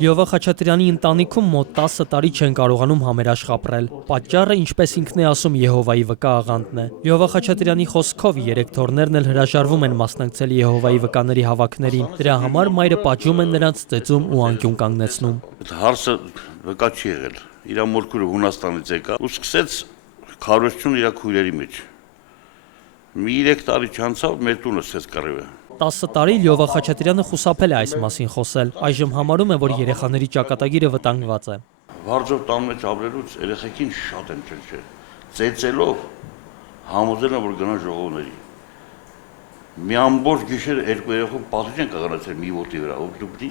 Լյովա Խաչատրյանի ընտանիքում մոտ 10 տարի չեն կարողանում համերաշխ ապրել։ Պատճառը, ինչպես ինքն է ասում, Եհովայի վկա աղանդն է։ Լյովա Խաչատրյանի խոսքով 3 թոռներն էլ հրաժարվում են մասնակցել Եհովայի վկաների հավաքներին։ Դրա համար մայրը պատժում է նրանց, ծեծում ու անկյուն կանգնեցնում։ Հարսը վկա չի եղել։ Իր մորքուրը Հունաստանից եկա ու սկսեց քարոզություն իր քույրերի մեջ։ Մի 3 տարի չանցավ մեր տունը սկսեց կռիվը։ 10 տարի Լյովա Խաչատրյանը խուսափել է այս մասին խոսել։ Այժմ համարում է, որ երեխաների ճակատագիրը վտանգված է։ Վարձով տան մեջ ապրելուց երեխեքին շատ են ճնշել։ Ծեծելով համոզել են, որ գնան ժողովների։ Մի ամբողջ գիշեր 2 երեխու պատժեն կանգնացել մի ոտի վրա, ու դու պիտի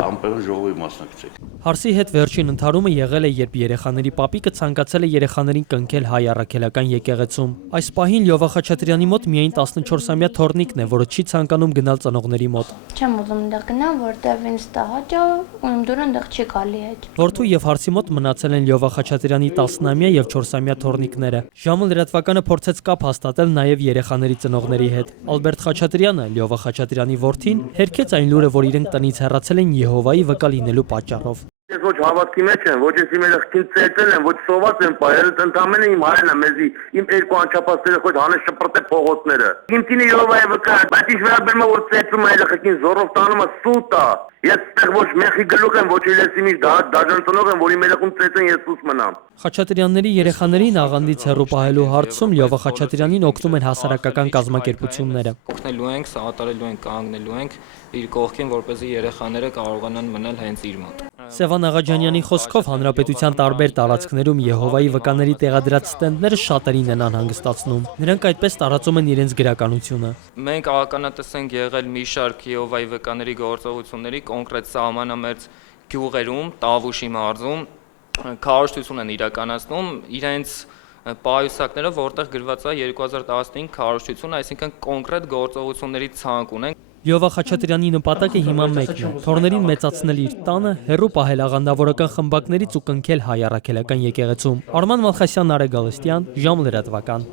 անպայման ժողովի մասնակցեք։ Հարսի հետ վերջին ընդհարումը եղել է, երբ երեխաների պապիկը ցանկացել է երեխաներին կնքել հայ առաքելական եկեղեցում։ Այս պահին Լյովա Խաչատրյանի մոտ միայն 14-ամյա թոռնիկն է, որը չի ցանկանում գնալ ծնողների մոտ։ Չեմ ուզում այնտեղ գնալ, որտեղ ինձ տհաճ է, ու իմ դուրը այնտեղ չի գալի հետ։ Որդու եւ Հարսի մոտ մնացել են Լյովա Խաչատրյանի 10-ամյա եւ 4-ամյա թոռնիկները։ Ժամը լրատվականը փորձեց կապ հաստատել նաեւ երեխաների ծնողների հետ։ Ալբերտ Խաչատրյանը, Լյովա Խաչատրյանի որդին, հերքեց այն լուրը, որ իրենք տնից հեռացել են Եհովայի վկա լինելու պատճառով։ Ես ոչ հավատքի մեջ եմ, ոչ ես իմ երեխին ծեծել եմ, ոչ սոված եմ պահել, ընդամենը իմ հայրն է մեզի, իմ 2 անչափած երեխոց հանել շպրտե փողոցները։ Իմ կինը Եհովայի վկա, բայց ինչ վերաբերում է որ ծեծում է երեխին զորով տանում է սուտ է։ Ես այդտեղ ոչ մեղի գլուխ եմ, ոչ իրենցի մի դաժանցնող եմ, որ իմ երեխուն ծեծեն ես ուսում մնամ։ Խաչատրյանների երեխաներին աղանդից հեռու պահելու հարցում Լյովա Խաչատրյանին օգնում են հասարակական կազմակերպությունները։ Օգնելու ենք, սահատարելու ենք, կանգնելու ենք իր կողքին, որպեսզի երեխաները կարողանան մնալ հենց իր մոտ։ Սևան Աղաջանյանի խոսքով հանրապետության տարբեր տարածքներում Եհովայի վկաների տեղադրած ստենդները շատերին են անհանգստացնում։ Նրանք այդպես տարածում են իրենց գրականությունը։ Մենք ականատես ենք եղել մի շարք Եհովայի վկաների գործողությունների կոնկրետ սահմանամերձ գյուղերում, Տավուշի մարզում քարոզություն են իրականացնում իրենց պայուսակները, որտեղ գրված է 2015 քարոզություն, այսինքն կոնկրետ գործողությունների ցանկ ունենք։ Լյովա Խաչատրյանի նպատակը հիմա մեկն է՝ թոռներին մեծացնել իր տանը, հեռու պահել աղանդավորական խմբակներից ու կնքել հայ առաքելական եկեղեցում։ Արման Մալխասյան, Նարեկ Գալստյան, Ժամ լրատվական։